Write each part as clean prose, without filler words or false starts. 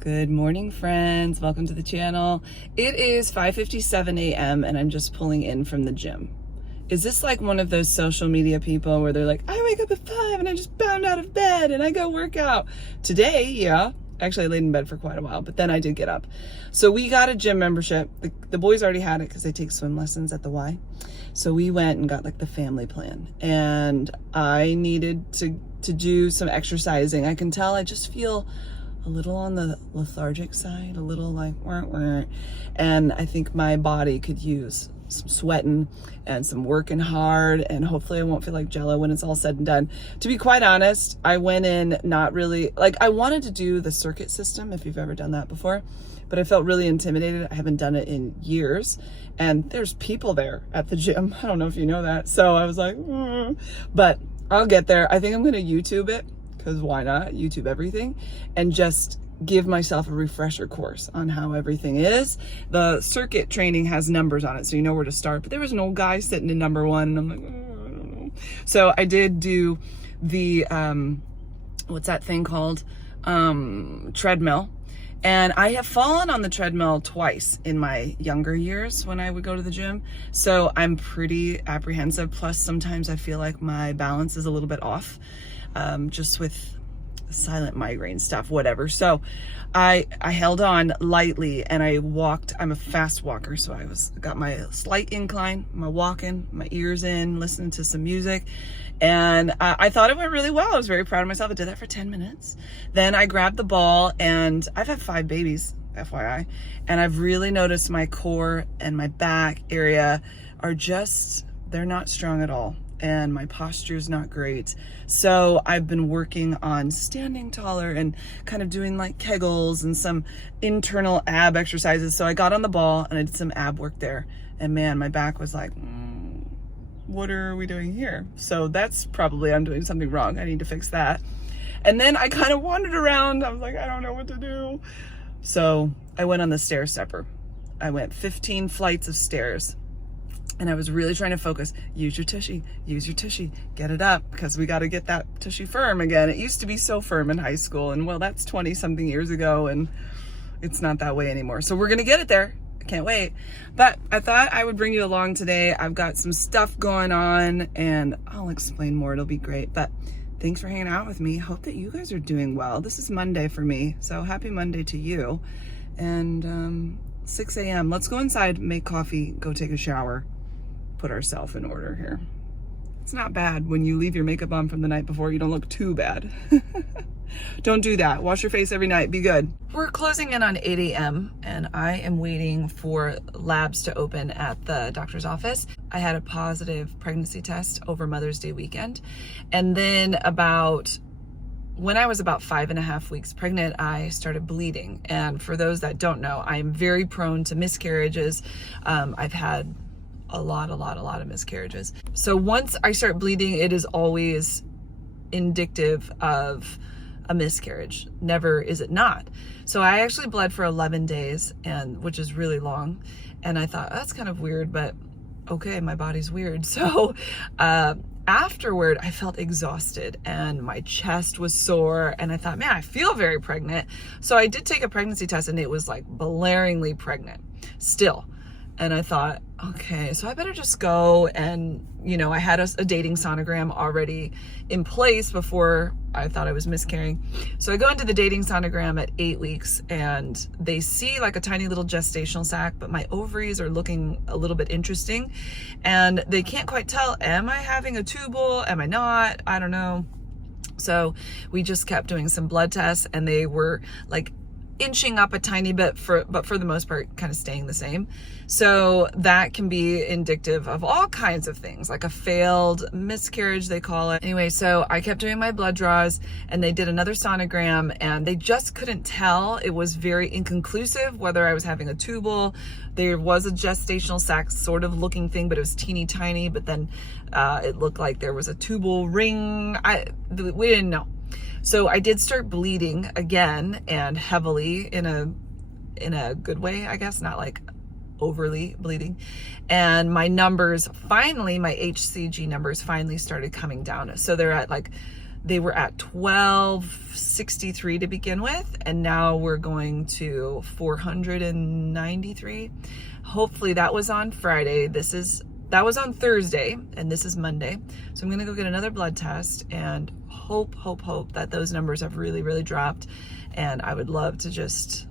Good morning, friends. Welcome to the channel. It is 5:57 a.m. and I'm just pulling in from the gym. Is this like one of those social media people where they're like, I wake up at 5 and I just bound out of bed and I go work out? Today, yeah. Actually, I laid in bed for quite a while, but then I did get up. So we got a gym membership. The boys already had it because they take swim lessons at the Y. So we went and got like the family plan. And I needed to do some exercising. I can tell I just feel a little on the lethargic side, a little like wah, wah. And I think my body could use some sweating and some working hard, and hopefully I won't feel like jello when it's all said and done. To be quite honest, I went in not really, like I wanted to do the circuit system if you've ever done that before, but I felt really intimidated. I haven't done it in years, and there's people there at the gym. I don't know if you know that. So I was like, but I'll get there. I think I'm gonna YouTube it, because why not? YouTube everything, and just give myself a refresher course on how everything is. The circuit training has numbers on it, so you know where to start. But there was an old guy sitting in number 1, and I'm like, oh, I don't know. So I did do the, what's that thing called? Treadmill. And I have fallen on the treadmill twice in my younger years when I would go to the gym. So I'm pretty apprehensive. Plus, sometimes I feel like my balance is a little bit off. Just with silent migraine stuff, whatever. So I held on lightly and I walked. I'm a fast walker, so I got my slight incline, my walking, my ears in, listening to some music. And I thought it went really well. I was very proud of myself. I did that for 10 minutes. Then I grabbed the ball, and I've had 5 babies, FYI. And I've really noticed my core and my back area are just, they're not strong at all. And my posture is not great. So I've been working on standing taller and kind of doing like Kegels and some internal ab exercises. So I got on the ball and I did some ab work there. And man, my back was like, what are we doing here? So that's probably, I'm doing something wrong. I need to fix that. And then I kind of wandered around. I was like, I don't know what to do. So I went on the stair stepper. I went 15 flights of stairs. And I was really trying to focus. Use your tushy, get it up, because we got to get that tushy firm again. It used to be so firm in high school, and well, that's 20 something years ago, and it's not that way anymore. So we're gonna get it there. I can't wait. But I thought I would bring you along today. I've got some stuff going on, and I'll explain more. It'll be great. But thanks for hanging out with me. Hope that you guys are doing well. This is Monday for me, so happy Monday to you. And 6 a.m. Let's go inside, make coffee, go take a shower. Put ourselves in order here. It's not bad when you leave your makeup on from the night before. You don't look too bad. Don't do that. Wash your face every night. Be good. We're closing in on 8 a.m. and I am waiting for labs to open at the doctor's office. I had a positive pregnancy test over Mother's Day weekend. And then when I was about 5.5 weeks pregnant, I started bleeding. And for those that don't know, I am very prone to miscarriages. I've had a lot of miscarriages. So once I start bleeding, it is always indicative of a miscarriage. Never is it not. So I actually bled for 11 days, which is really long. And I thought, that's kind of weird, but okay, my body's weird. So afterward, I felt exhausted and my chest was sore, and I thought, man, I feel very pregnant. So I did take a pregnancy test, and it was like blaringly pregnant still. And I thought, okay, so I better just go. And, I had a dating sonogram already in place before I thought I was miscarrying. So I go into the dating sonogram at 8 weeks, and they see like a tiny little gestational sac, but my ovaries are looking a little bit interesting. And they can't quite tell, am I having a tubal? Am I not? I don't know. So we just kept doing some blood tests, and they were like inching up a tiny bit, but for the most part kind of staying the same. So that can be indicative of all kinds of things, like a failed miscarriage, they call it. Anyway, so I kept doing my blood draws, and they did another sonogram, and they just couldn't tell. It was very inconclusive whether I was having a tubal. There was a gestational sac sort of looking thing, but it was teeny tiny, but then it looked like there was a tubal ring. We didn't know. So I did start bleeding again, and heavily, in a good way, I guess, not like overly bleeding. And my numbers finally, my HCG numbers finally started coming down. So they're at like They were at 1263 to begin with, and now we're going to 493. Hopefully that was on Friday. That was on Thursday, and this is Monday. So I'm gonna go get another blood test and hope that those numbers have really, really dropped. And I would love to just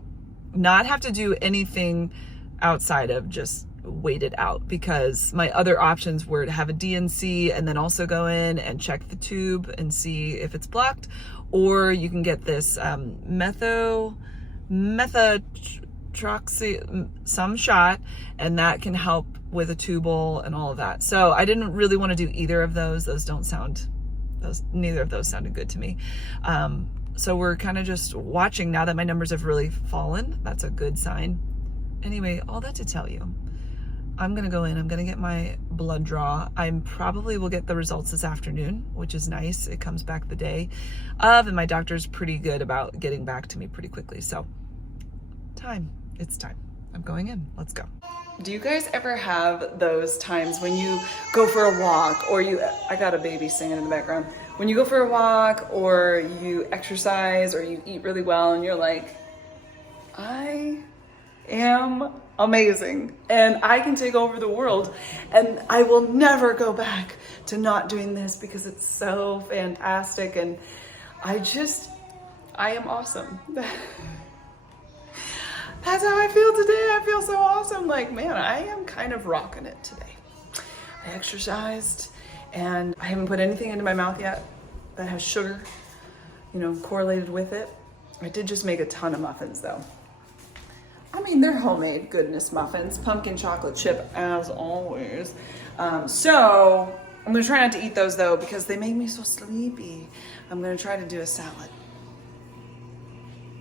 not have to do anything outside of just wait it out, because my other options were to have a DNC and then also go in and check the tube and see if it's blocked, or you can get this methotroxy, some shot, and that can help with a tubal and all of that. So I didn't really want to do either of those. Neither of those sounded good to me. So we're kind of just watching now that my numbers have really fallen. That's a good sign. Anyway, all that to tell you, I'm gonna go in, I'm gonna get my blood draw. I probably will get the results this afternoon, which is nice. It comes back the day of, and my doctor's pretty good about getting back to me pretty quickly. So it's time. I'm going in, let's go. Do you guys ever have those times when you go for a walk, or I got a baby singing in the background. When you go for a walk, or you exercise, or you eat really well, and you're like, I am amazing and I can take over the world, and I will never go back to not doing this because it's so fantastic, and I am awesome. That's how I feel today. I feel so awesome. Like, man, I am kind of rocking it today. I exercised and I haven't put anything into my mouth yet that has sugar, correlated with it. I did just make a ton of muffins though. I mean, they're homemade goodness muffins, pumpkin chocolate chip as always. So I'm gonna try not to eat those though, because they make me so sleepy. I'm gonna try to do a salad.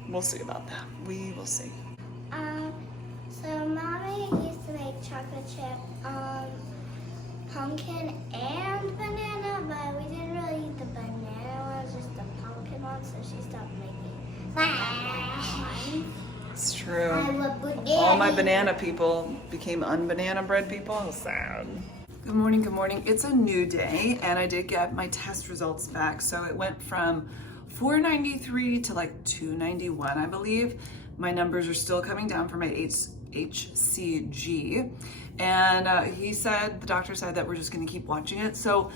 We'll see about that. We will see. So Mommy used to make chocolate chip, pumpkin and banana, but we didn't really eat the banana one, it was just the pumpkin one, so she stopped making it. It's true. I love banana. All my banana people became unbanana bread people. Sad. Good morning, good morning. It's a new day, and I did get my test results back. So it went from 493 to like 291, I believe. My numbers are still coming down for my HCG. And the doctor said that we're just gonna keep watching it. So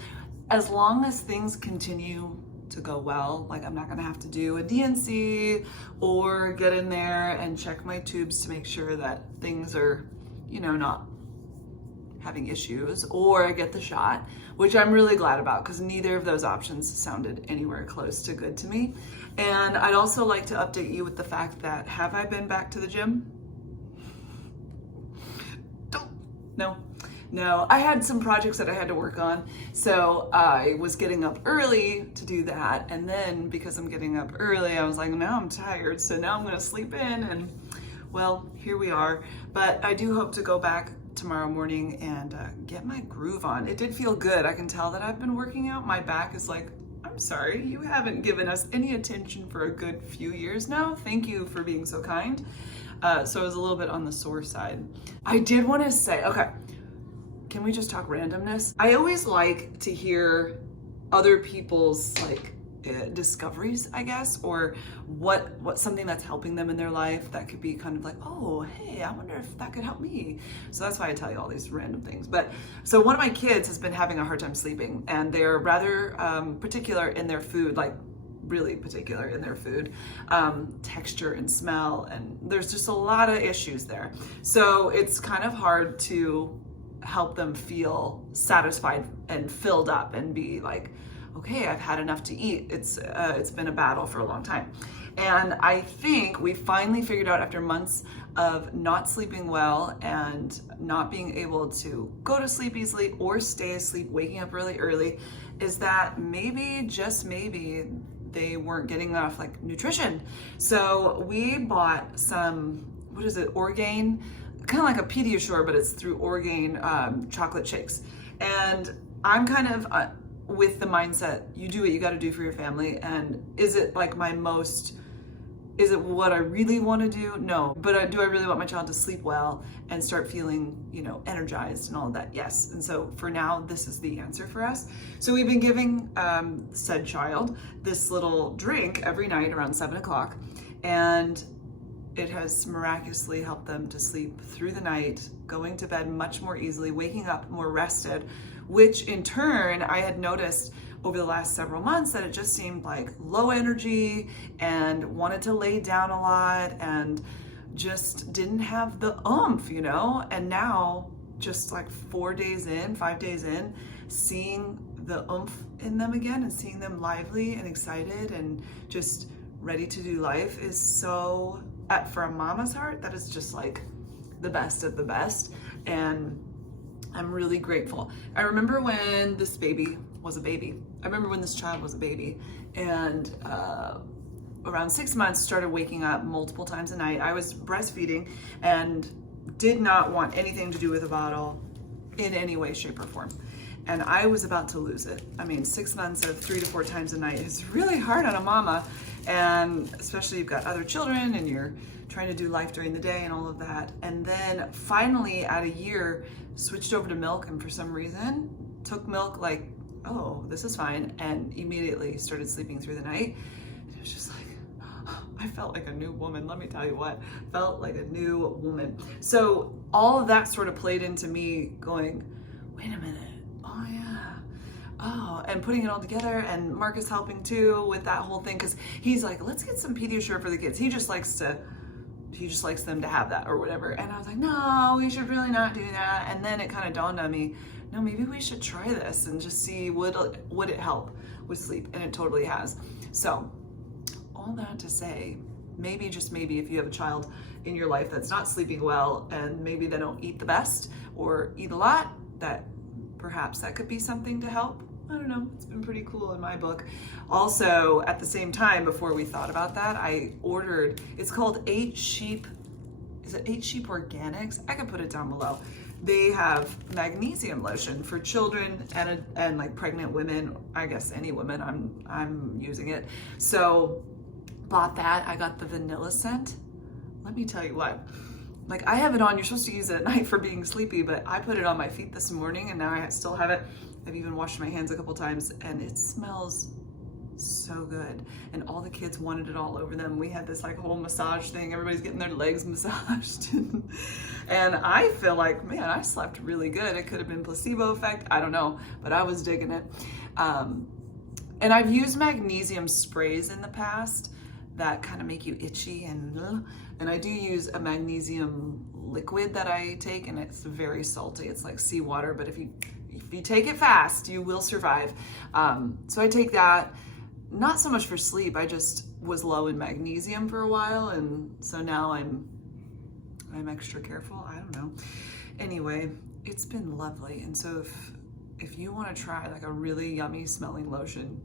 as long as things continue to go well, like I'm not gonna have to do a DNC or get in there and check my tubes to make sure that things are, not having issues, or I get the shot, which I'm really glad about, because neither of those options sounded anywhere close to good to me. And I'd also like to update you with the fact that, have I been back to the gym? No, I had some projects that I had to work on, so I was getting up early to do that, and then because I'm getting up early, I was like, now I'm tired, so now I'm gonna sleep in, and well, here we are. But I do hope to go back tomorrow morning and get my groove on. It did feel good. I can tell that I've been working out. My back is like, I'm sorry, you haven't given us any attention for a good few years now. Thank you for being so kind. So I was a little bit on the sore side. I did want to say, okay, can we just talk randomness? I always like to hear other people's discoveries, I guess, or what something that's helping them in their life that could be kind of like, oh, hey, I wonder if that could help me. So that's why I tell you all these random things. But so one of my kids has been having a hard time sleeping, and they're rather particular in their food, like really particular in their food, texture and smell, and there's just a lot of issues there. So it's kind of hard to help them feel satisfied and filled up and be like, okay, I've had enough to eat. It's been a battle for a long time. And I think we finally figured out, after months of not sleeping well and not being able to go to sleep easily or stay asleep, waking up really early, is that maybe, just maybe, they weren't getting enough nutrition. So we bought some, Orgain, kind of like a Pediasure, but it's through Orgain chocolate shakes. And I'm kind of with the mindset, you do what you got to do for your family. And is it like my most Is it what I really want to do? No. But do I really want my child to sleep well and start feeling, energized and all of that? Yes. And so for now, this is the answer for us. So we've been giving said child this little drink every night around 7 o'clock, and it has miraculously helped them to sleep through the night, going to bed much more easily, waking up more rested, which in turn I had noticed over the last several months that it just seemed like low energy and wanted to lay down a lot and just didn't have the oomph, and now just like 5 days in, seeing the oomph in them again and seeing them lively and excited and just ready to do life is so, for a mama's heart, that is just like the best of the best. And I'm really grateful. I remember when this baby was a baby. I remember when this child was a baby, and around 6 months started waking up multiple times a night. I was breastfeeding and did not want anything to do with a bottle in any way, shape, or form. And I was about to lose it. I mean, 6 months of 3 to 4 times a night is really hard on a mama, and especially you've got other children and you're trying to do life during the day and all of that. And then finally at a year, switched over to milk, and for some reason took milk like, oh, this is fine, and immediately started sleeping through the night. And it was just like, I felt like a new woman, let me tell you what, felt like a new woman. So all of that sort of played into me going, wait a minute, oh yeah, oh, and putting it all together, and Marcus helping too with that whole thing, because he's like, let's get some Pediasure for the kids. He just likes them to have that or whatever. And I was like, no, we should really not do that. And then it kind of dawned on me, no, maybe we should try this and just see would it help with sleep, and it totally has. So all that to say, maybe, just maybe, if you have a child in your life that's not sleeping well and maybe they don't eat the best or eat a lot, that perhaps that could be something to help. I don't know, it's been pretty cool in my book. Also, at the same time, before we thought about that, I ordered, it's called 8 Sheep, is it 8 Sheep Organics? I can put it down below. They have magnesium lotion for children and like pregnant women, I guess any women, I'm using it. So bought that. I got the vanilla scent. Let me tell you what, like I have it on, you're supposed to use it at night for being sleepy, but I put it on my feet this morning and now I still have it. I've even washed my hands a couple times and it smells so good. And all the kids wanted it all over them. We had this like whole massage thing. Everybody's getting their legs massaged. And I feel like, man, I slept really good. It could have been placebo effect. I don't know, but I was digging it. And I've used magnesium sprays in the past that kind of make you itchy, and I do use a magnesium liquid that I take, and it's very salty. It's like seawater, but if you take it fast, you will survive. So I take that, not so much for sleep. I just was low in magnesium for a while, and so now I'm extra careful. I don't know. Anyway, it's been lovely. And so if you want to try like a really yummy smelling lotion,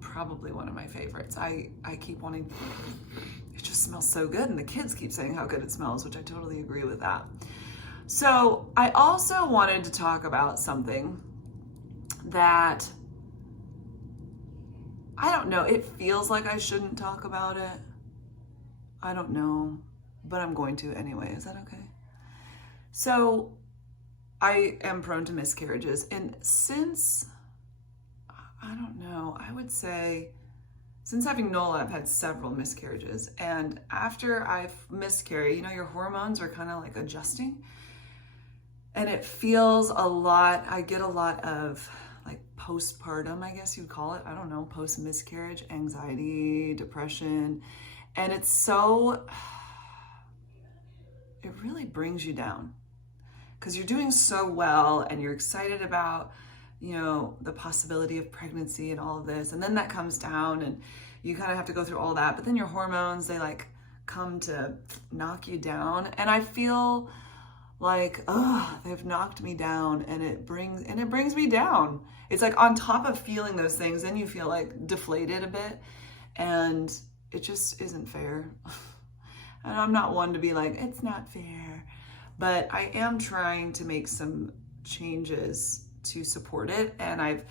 probably one of my favorites. I keep wanting, it just smells so good, and the kids keep saying how good it smells, which I totally agree with that. So I also wanted to talk about something that, I don't know, it feels like I shouldn't talk about it. I don't know, but I'm going to anyway. Is that okay? So I am prone to miscarriages, and since, I don't know, I would say since having Nola, I've had several miscarriages. And after I've miscarried, your hormones are kind of like adjusting. And it feels a lot, I get a lot of like postpartum, I guess you'd call it. I don't know, post-miscarriage, anxiety, depression. And it's so, it really brings you down because you're doing so well and you're excited about the possibility of pregnancy and all of this. And then that comes down and you kind of have to go through all that. But then your hormones, they like come to knock you down. And I feel like, they've knocked me down, and it brings me down. It's like on top of feeling those things, then you feel like deflated a bit, and it just isn't fair. And I'm not one to be like, it's not fair, but I am trying to make some changes to support it. And I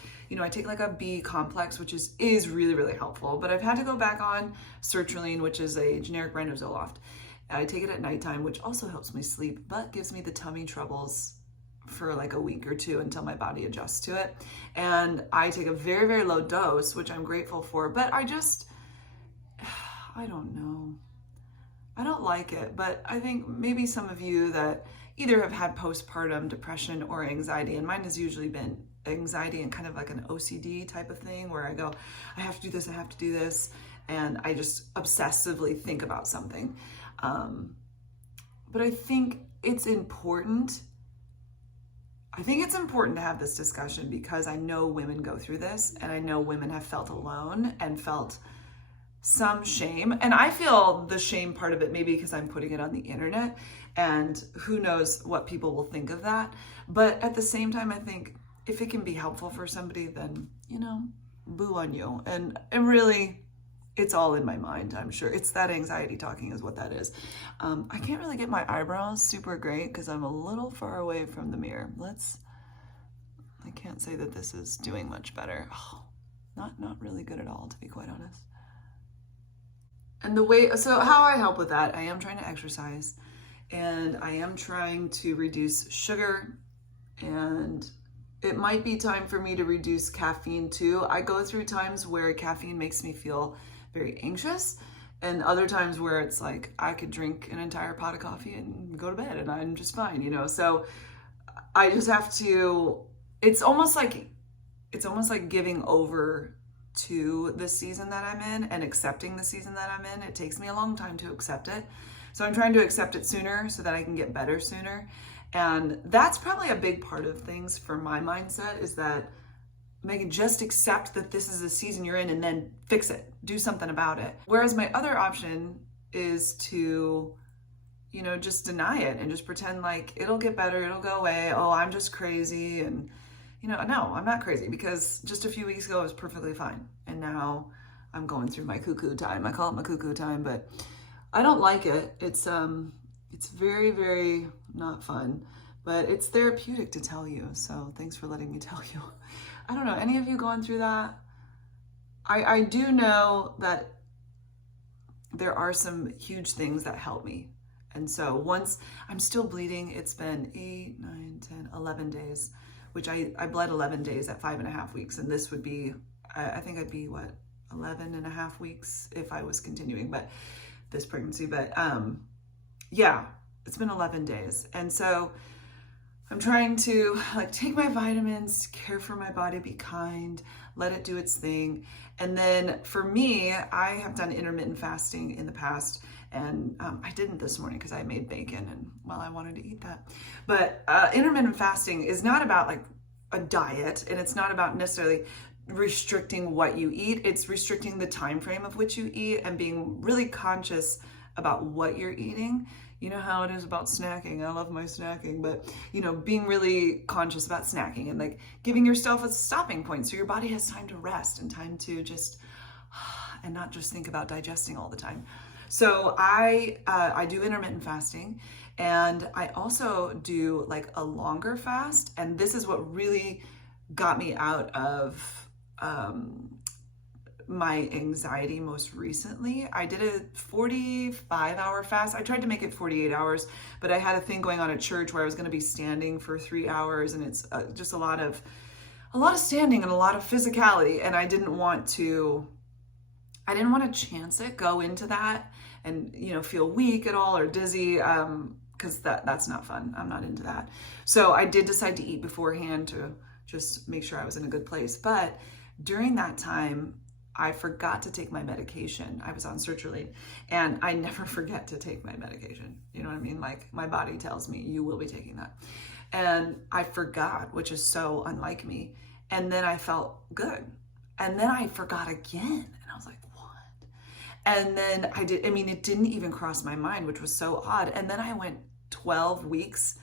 take like a B complex, which is really, really helpful, but I've had to go back on sertraline, which is a generic brand of Zoloft. I take it at nighttime, which also helps me sleep, but gives me the tummy troubles for like a week or two until my body adjusts to it. And I take a very, very low dose, which I'm grateful for, but I don't know. I don't like it, but I think maybe some of you that either have had postpartum depression or anxiety, and mine has usually been anxiety and kind of like an OCD type of thing where I go, I have to do this, I have to do this, and I just obsessively think about something. But I think it's important. I think it's important to have this discussion because I know women go through this, and I know women have felt alone and felt some shame. And I feel the shame part of it maybe because I'm putting it on the internet, and who knows what people will think of that. But at the same time, I think if it can be helpful for somebody, then, boo on you. And really, it's all in my mind, I'm sure. It's that anxiety talking is what that is. I can't really get my eyebrows super great because I'm a little far away from the mirror. I can't say that this is doing much better. Oh, not really good at all, to be quite honest. And so how I help with that, I am trying to exercise, and I am trying to reduce sugar, and it might be time for me to reduce caffeine too. I go through times where caffeine makes me feel very anxious, and other times where it's like I could drink an entire pot of coffee and go to bed and I'm just fine, So I just have to, it's almost like giving over to the season that I'm in and accepting the season that I'm in. It takes me a long time to accept it. So I'm trying to accept it sooner so that I can get better sooner. And that's probably a big part of things for my mindset, is that, Meghan, just accept that this is the season you're in and then fix it. Do something about it. Whereas my other option is to, just deny it and just pretend like it'll get better, it'll go away. Oh, I'm just crazy. And no, I'm not crazy, because just a few weeks ago I was perfectly fine. And now I'm going through my cuckoo time. I call it my cuckoo time, but I don't like it. It's very, very not fun, but it's therapeutic to tell you. So thanks for letting me tell you. I don't know, any of you gone through that? I do know that there are some huge things that help me. And so once I'm still bleeding, it's been 8, 9, 10, 11 days, which I bled 11 days at 5.5 weeks. And this would be, I think I'd be 11.5 weeks if I was continuing, but this pregnancy, but yeah, it's been 11 days. And so I'm trying to take my vitamins, care for my body, be kind, let it do its thing. And then for me, I have done intermittent fasting in the past, and I didn't this morning because I made bacon and I wanted to eat that. But intermittent fasting is not about a diet, and it's not about necessarily restricting what you eat. It's restricting the time frame of which you eat and being really conscious about what you're eating. You know how it is about snacking. I love my snacking, but being really conscious about snacking and giving yourself a stopping point so your body has time to rest and time to just, and not just think about digesting all the time. So I do intermittent fasting, and I also do a longer fast. And this is what really got me out of my anxiety most recently. I did a 45-hour fast. I tried to make it 48 hours, but I had a thing going on at church where I was going to be standing for 3 hours, and it's just a lot of standing and a lot of physicality, and I didn't want to chance it, go into that and feel weak at all or dizzy, because that's not fun. I'm not into that. So I did decide to eat beforehand to just make sure I was in a good place. But during that time, I forgot to take my medication. I was on sertraline, and I never forget to take my medication. You know what I mean? My body tells me you will be taking that. And I forgot, which is so unlike me. And then I felt good. And then I forgot again. And I was like, what? And then it didn't even cross my mind, which was so odd. And then I went 12 weeks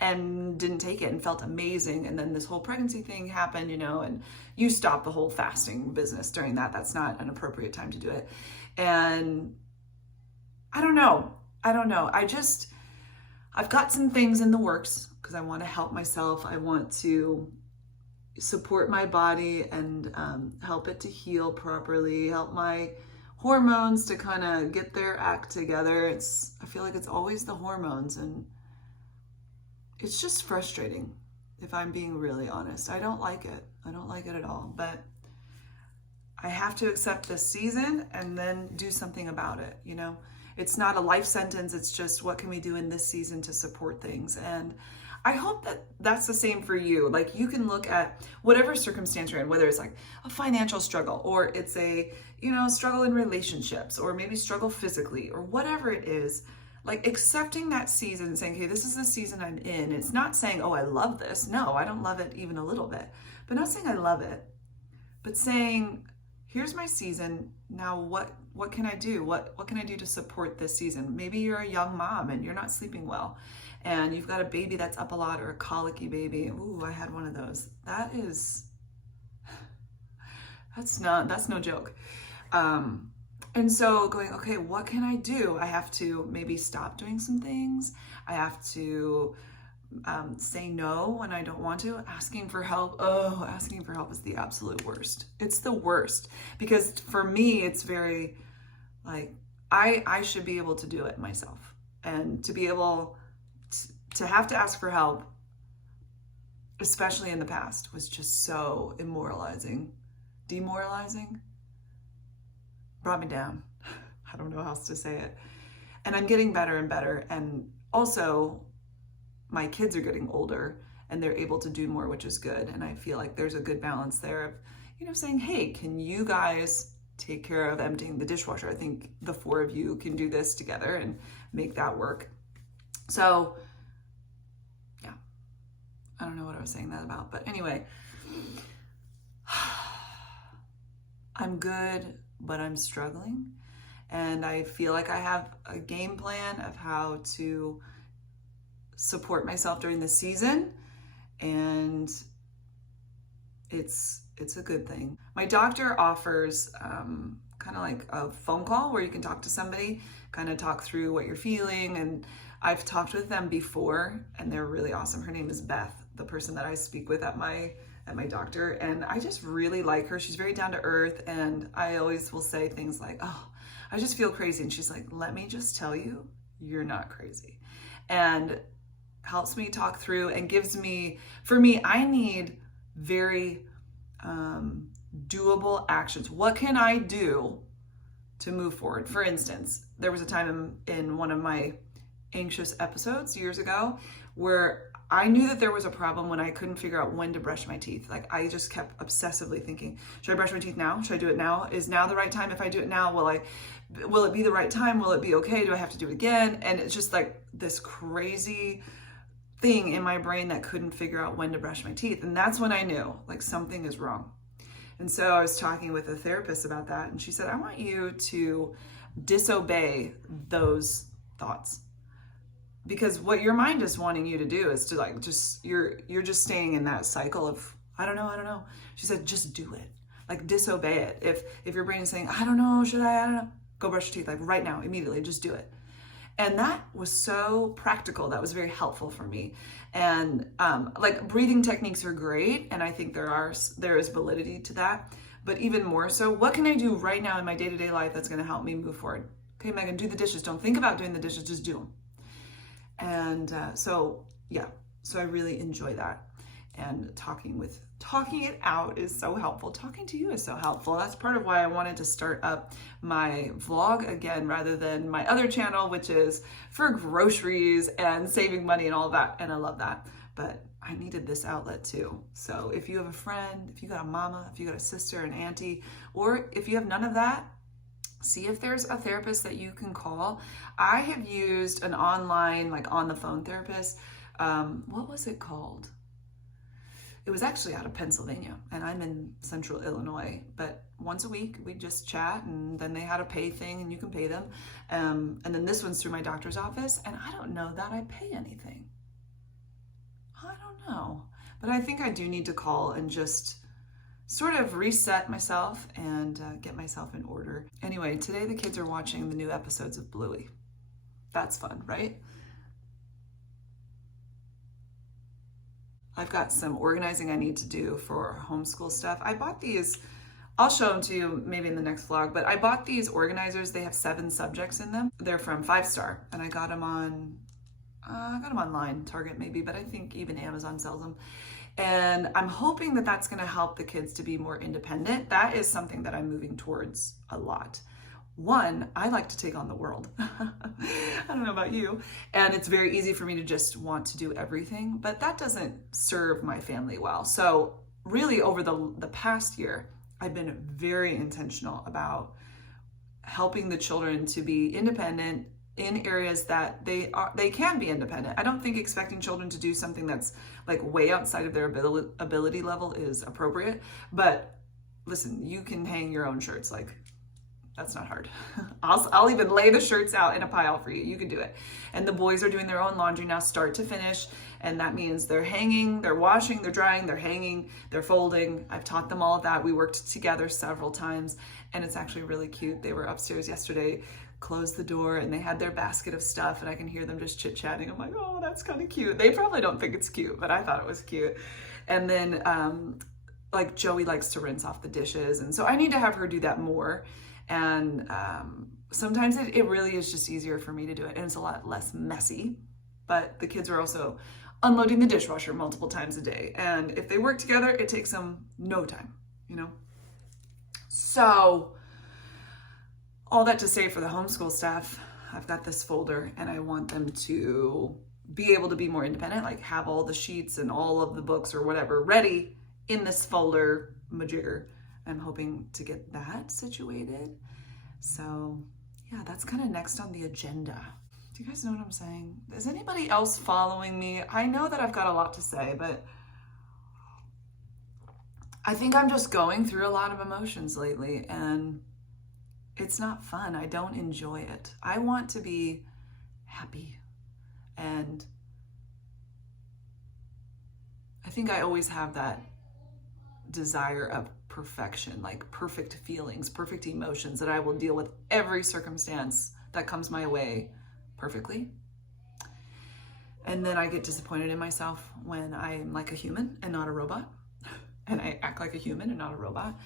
and didn't take it and felt amazing. And then this whole pregnancy thing happened, and you stop the whole fasting business during that. That's not an appropriate time to do it. And I don't know. I've got some things in the works because I want to help myself. I want to support my body and help it to heal properly, help my hormones to kind of get their act together. I feel like it's always the hormones, and it's just frustrating, if I'm being really honest. I don't like it. I don't like it at all, but I have to accept this season and then do something about it, you know? It's not a life sentence. It's just, what can we do in this season to support things? And I hope that that's the same for you. Like, you can look at whatever circumstance you're in, whether it's like a financial struggle, or it's a, you know, struggle in relationships, or maybe struggle physically, or whatever it is. Like, accepting that season and saying, okay, this is the season I'm in. It's not saying, oh, I love this. No, I don't love it even a little bit. But not saying I love it, but saying, here's my season. Now what can I do? What can I do to support this season? Maybe you're a young mom and you're not sleeping well, and you've got a baby that's up a lot, or a colicky baby. Ooh, I had one of those. That's no joke. And so going, okay, what can I do? I have to maybe stop doing some things. I have to say no when I don't want to. Asking for help. Oh, asking for help is the absolute worst. It's the worst, because for me, it's very like, I should be able to do it myself. And to be able to have to ask for help, especially in the past, was just so demoralizing, brought me down. I don't know how else to say it. And I'm getting better and better. And also, my kids are getting older and they're able to do more, which is good. And I feel like there's a good balance there of, you know, saying, hey, can you guys take care of emptying the dishwasher? I think the 4 of you can do this together and make that work. So yeah, I don't know what I was saying that about, but anyway, I'm good, but I'm struggling. And I feel like I have a game plan of how to support myself during the season, and it's a good thing. My doctor offers kind of like a phone call where you can talk to somebody, kind of talk through what you're feeling, and I've talked with them before, and they're really awesome. Her name is Beth, the person that I speak with at my doctor, and I just really like her. She's very down to earth, and I always will say things like, oh, I just feel crazy, and she's like, let me just tell you, you're not crazy. And helps me talk through and gives me, for me, I need very doable actions. What can I do to move forward? For instance, there was a time in one of my anxious episodes years ago where I knew that there was a problem when I couldn't figure out when to brush my teeth. Like, I just kept obsessively thinking, should I brush my teeth now? Should I do it now? Is now the right time? If I do it now, will it be the right time? Will it be okay? Do I have to do it again? And it's just like this crazy thing in my brain that couldn't figure out when to brush my teeth. And that's when I knew, like, something is wrong. And so I was talking with a therapist about that, and she said, I want you to disobey those thoughts. Because what your mind is wanting you to do is to, like, you're just staying in that cycle of, I don't know. She said, just do it. Like, disobey it. If your brain is saying, I don't know, I don't know, go brush your teeth, like, right now, immediately, just do it. And that was so practical. That was very helpful for me. And like, breathing techniques are great, and I think there is validity to that. But even more so, what can I do right now in my day-to-day life that's going to help me move forward? Okay, Megan, do the dishes. Don't think about doing the dishes, just do them. And so I really enjoy that. And talking it out is so helpful. Talking to you is so helpful. That's part of why I wanted to start up my vlog again, rather than my other channel, which is for groceries and saving money and all that. And I love that, but I needed this outlet too. So if you have a friend, if you got a mama, if you got a sister, an auntie, or if you have none of that, see if there's a therapist that you can call. I have used an online, like, on the phone therapist. What was it called? It was actually out of Pennsylvania, and I'm in central Illinois, but once a week we just chat, and then they had a pay thing and you can pay them. And then this one's through my doctor's office, and I don't know that I pay anything. I don't know, but I think I do need to call and just sort of reset myself and get myself in order. Anyway, today the kids are watching the new episodes of Bluey. That's fun, right? I've got some organizing I need to do for homeschool stuff. I bought these, I'll show them to you maybe in the next vlog, but I bought these organizers. They have 7 subjects in them. They're from 5 Star, and I got them online, Target maybe, but I think even Amazon sells them. And I'm hoping that that's gonna help the kids to be more independent. That is something that I'm moving towards a lot. One, I like to take on the world. I don't know about you. And it's very easy for me to just want to do everything, but that doesn't serve my family well. So really over the past year, I've been very intentional about helping the children to be independent in areas that they can be independent. I don't think expecting children to do something that's like way outside of their ability level is appropriate, but listen, you can hang your own shirts. Like, that's not hard. I'll even lay the shirts out in a pile for you. You can do it. And the boys are doing their own laundry now, start to finish. And that means they're hanging, they're washing, they're drying, they're hanging, they're folding. I've taught them all of that. We worked together several times, and it's actually really cute. They were upstairs yesterday, closed the door, and they had their basket of stuff, and I can hear them just chit-chatting. I'm like, oh, that's kind of cute. They probably don't think it's cute, but I thought it was cute. And then like Joey likes to rinse off the dishes, and so I need to have her do that more. And sometimes it really is just easier for me to do it, and it's a lot less messy. But the kids are also unloading the dishwasher multiple times a day, and if they work together, it takes them no time, you know? So all that to say, for the homeschool staff, I've got this folder, and I want them to be able to be more independent, like have all the sheets and all of the books or whatever ready in this folder majigger. I'm hoping to get that situated. So yeah, that's kind of next on the agenda. Do you guys know what I'm saying? Is anybody else following me? I know that I've got a lot to say, but I think I'm just going through a lot of emotions lately, and it's not fun. I don't enjoy it. I want to be happy, and I think I always have that desire of perfection, like perfect feelings, perfect emotions, that I will deal with every circumstance that comes my way perfectly. And then I get disappointed in myself when I'm like a human and not a robot, and I act like a human and not a robot.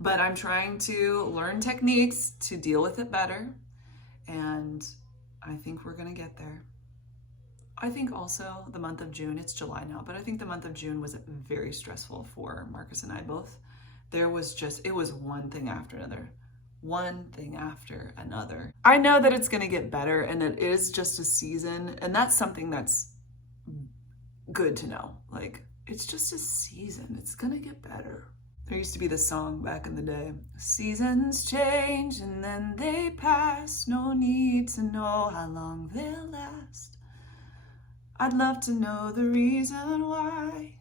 But I'm trying to learn techniques to deal with it better, and I think we're gonna get there. I think also the month of June, it's July now, but I think the month of June was very stressful for Marcus and I both. There was just, it was one thing after another, one thing after another. I know that it's gonna get better, and it is just a season, and that's something that's good to know. Like, it's just a season, it's gonna get better. There used to be this song back in the day, seasons change and then they pass, no need to know how long they'll last. I'd love to know the reason why,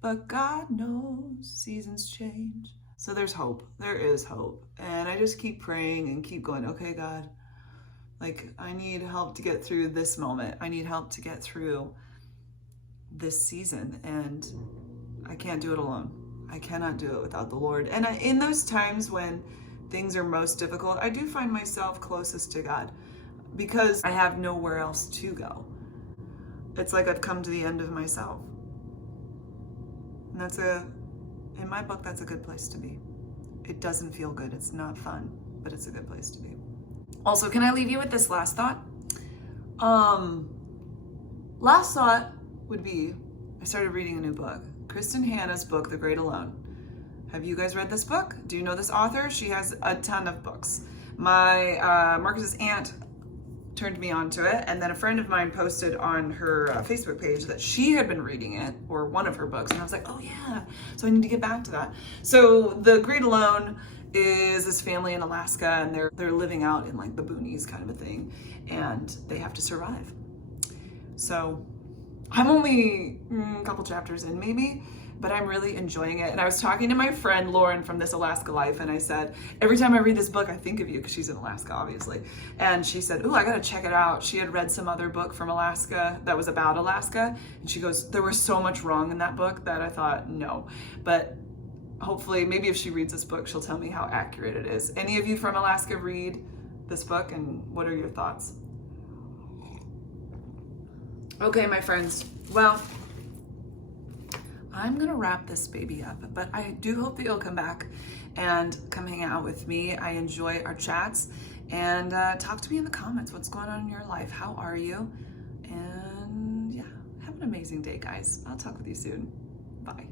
but God knows seasons change. So there's hope, there is hope. And I just keep praying and keep going, okay, God, like, I need help to get through this moment. I need help to get through this season, and I can't do it alone. I cannot do it without the Lord. And in those times when things are most difficult, I do find myself closest to God, because I have nowhere else to go. It's like I've come to the end of myself. And in my book, that's a good place to be. It doesn't feel good, it's not fun, but it's a good place to be. Also, can I leave you with this last thought? Last thought would be, I started reading a new book, Kristen Hanna's book, The Great Alone. Have you guys read this book? Do you know this author? She has a ton of books. My Marcus's aunt turned me on to it, and then a friend of mine posted on her Facebook page that she had been reading it, or one of her books, and I was like, oh yeah, so I need to get back to that. So The Great Alone is this family in Alaska, and they're living out in like the boonies kind of a thing, and they have to survive. So I'm only a couple chapters in maybe, but I'm really enjoying it. And I was talking to my friend Lauren from This Alaska Life, and I said, every time I read this book, I think of you, because she's in Alaska, obviously. And she said, ooh, I gotta check it out. She had read some other book from Alaska that was about Alaska, and she goes, there was so much wrong in that book that I thought, no. But hopefully, maybe if she reads this book, she'll tell me how accurate it is. Any of you from Alaska read this book, and what are your thoughts? Okay, my friends, well, I'm gonna wrap this baby up, but I do hope that you'll come back and come hang out with me. I enjoy our chats, and talk to me in the comments. What's going on in your life? How are you? And yeah, have an amazing day, guys. I'll talk with you soon. Bye.